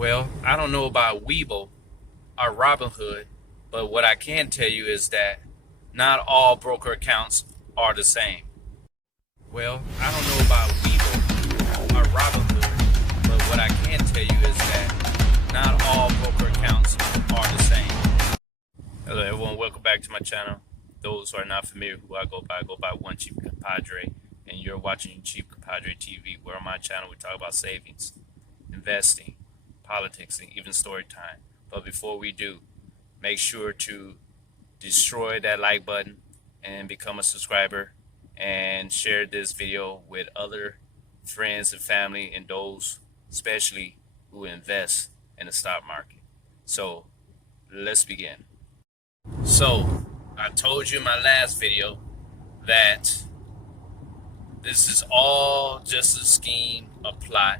Well, I don't know about Weeble or Robinhood, but what I can tell you is that not all broker accounts are the same. Well, I don't know about Weeble or Robinhood, but what I can tell you is that not all broker accounts are the same. Hello, everyone. Welcome back to my channel. Those who are not familiar who I go by One Chief Compadre, and you're watching Chief Compadre TV, where on my channel we talk about savings, investing, politics, and even story time. But before we do, make sure to destroy that like button and become a subscriber and share this video with other friends and family and those especially who invest in the stock market. So let's begin. So I told you in my last video that this is all just a scheme, a plot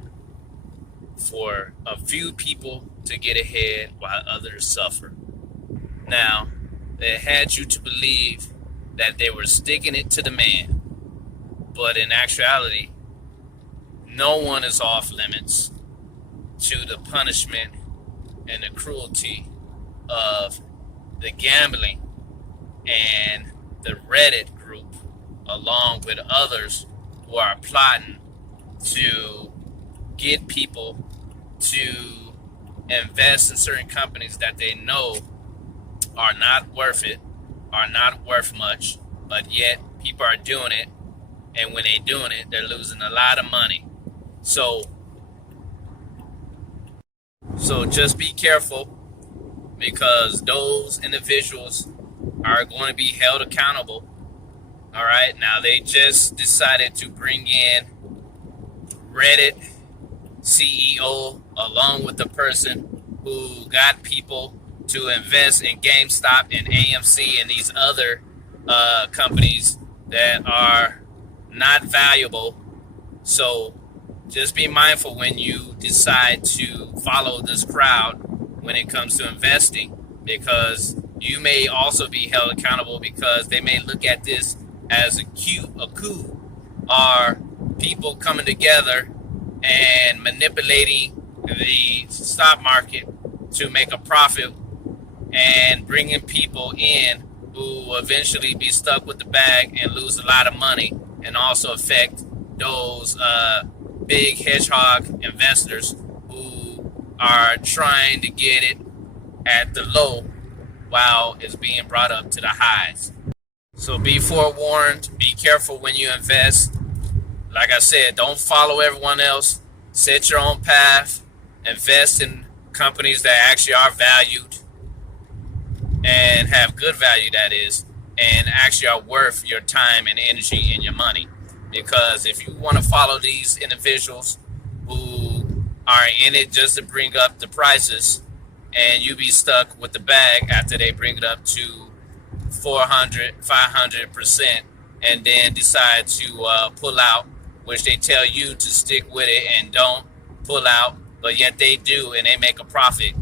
for a few people to get ahead while others suffer. Now, they had you to believe that they were sticking it to the man, but in actuality, no one is off limits to the punishment and the cruelty of the gambling and the Reddit group, along with others who are plotting to get people to invest in certain companies that they know are not worth it, are not worth much, but yet people are doing it, and when they're doing it, they're losing a lot of money. So just be careful, because those individuals are going to be held accountable. All right, now they just decided to bring in Reddit CEO along with the person who got people to invest in GameStop and AMC and these other companies that are not valuable. So just be mindful when you decide to follow this crowd when it comes to investing, because you may also be held accountable, because they may look at this as a coup, or people coming together and manipulating the stock market to make a profit and bringing people in who will eventually be stuck with the bag and lose a lot of money, and also affect those big hedgehog investors who are trying to get it at the low while it's being brought up to the highs. So be forewarned, be careful when you invest. Like I said, don't follow everyone else. Set your own path. Invest in companies that actually are valued and have good value, that is, and actually are worth your time and energy and your money. Because if you want to follow these individuals who are in it just to bring up the prices, and you be stuck with the bag after they bring it up to 400, 500%, and then decide to pull out, which they tell you to stick with it and don't pull out, but yet they do, and they make a profit.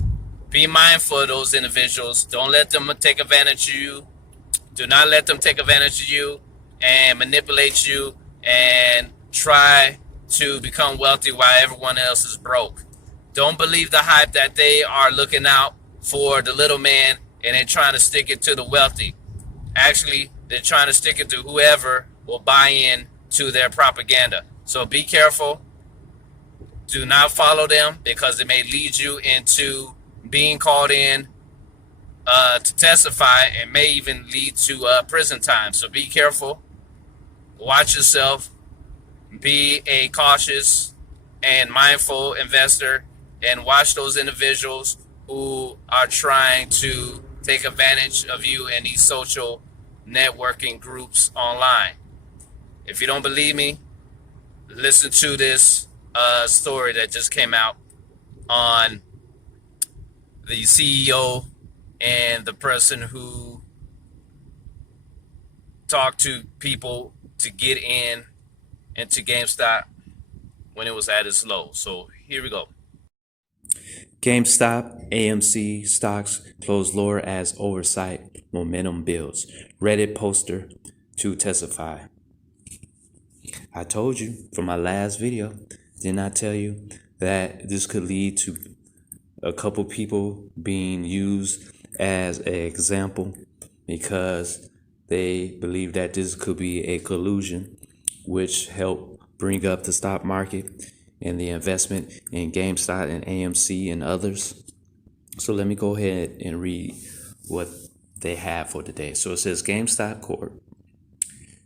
Be mindful of those individuals. Don't let them take advantage of you. Do not let them take advantage of you and manipulate you and try to become wealthy while everyone else is broke. Don't believe the hype that they are looking out for the little man and they're trying to stick it to the wealthy. Actually, they're trying to stick it to whoever will buy in to their propaganda. So be careful. Do not follow them, because it may lead you into being called in to testify, and may even lead to prison time. So be careful. Watch yourself. Be a cautious and mindful investor, and watch those individuals who are trying to take advantage of you in these social networking groups online. If you don't believe me, listen to this story that just came out on the CEO and the person who talked to people to get into GameStop when it was at its low. So here we go. GameStop, AMC stocks close lower as oversight momentum builds. Reddit poster to testify. I told you from my last video, didn't I tell you that this could lead to a couple people being used as an example because they believe that this could be a collusion, which helped bring up the stock market and the investment in GameStop and AMC and others. So let me go ahead and read what they have for today. So it says GameStop Corp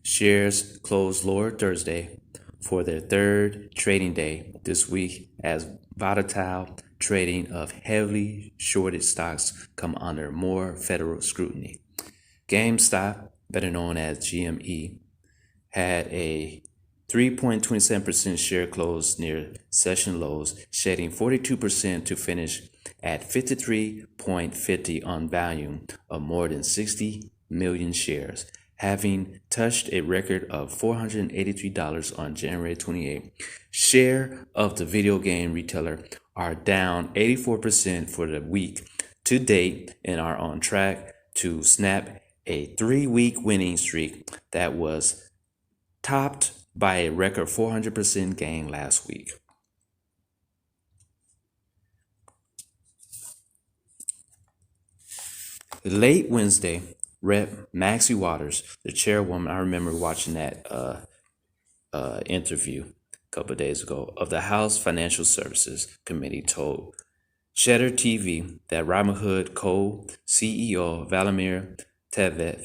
shares closed lower Thursday for their third trading day this week as volatile trading of heavily shorted stocks come under more federal scrutiny. GameStop, better known as GME, had a 3.27% share close near session lows, shedding 42% to finish at 53.50 on volume of more than 60 million shares, having touched a record of $483 on January 28. Share of the video game retailer are down 84% for the week to date and are on track to snap a 3-week winning streak that was topped by a record 400% gain last week. Late Wednesday, Rep. Maxie Waters, the chairwoman, I remember watching that interview a couple of days ago, of the House Financial Services Committee told Cheddar TV that Robinhood co-CEO Vladimir Tevev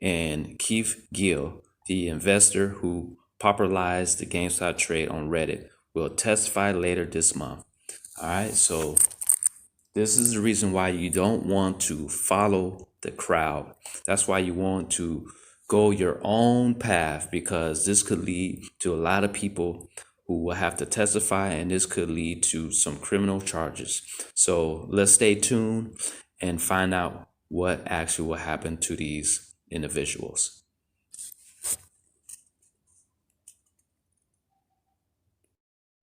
and Keith Gill, the investor who popularized the GameStop trade on Reddit, will testify later this month. All right, so this is the reason why you don't want to follow the crowd. That's why you want to go your own path, because this could lead to a lot of people who will have to testify, and this could lead to some criminal charges. So let's stay tuned and find out what actually will happen to these individuals.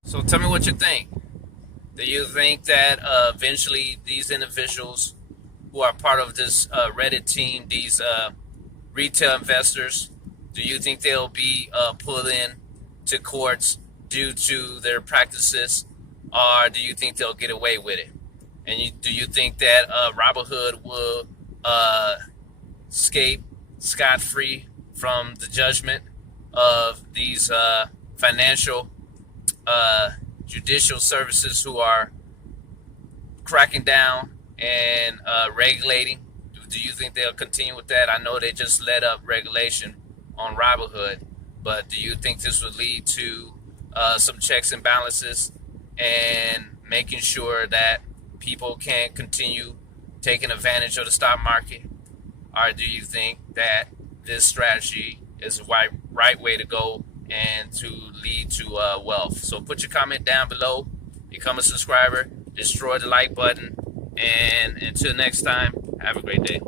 So tell me what you think. Do you think that eventually these individuals who are part of this Reddit team, these retail investors, do you think they'll be pulled in to courts due to their practices, or do you think they'll get away with it? And do you think that Robinhood will escape scot-free from the judgment of these financial judicial services who are cracking down and regulating? Do you think they'll continue with that? I know they just let up regulation on Robinhood, but do you think this would lead to some checks and balances and making sure that people can't continue taking advantage of the stock market? Or do you think that this strategy is the right way to go and to lead to wealth? So put your comment down below, become a subscriber, destroy the like button, and until next time, have a great day.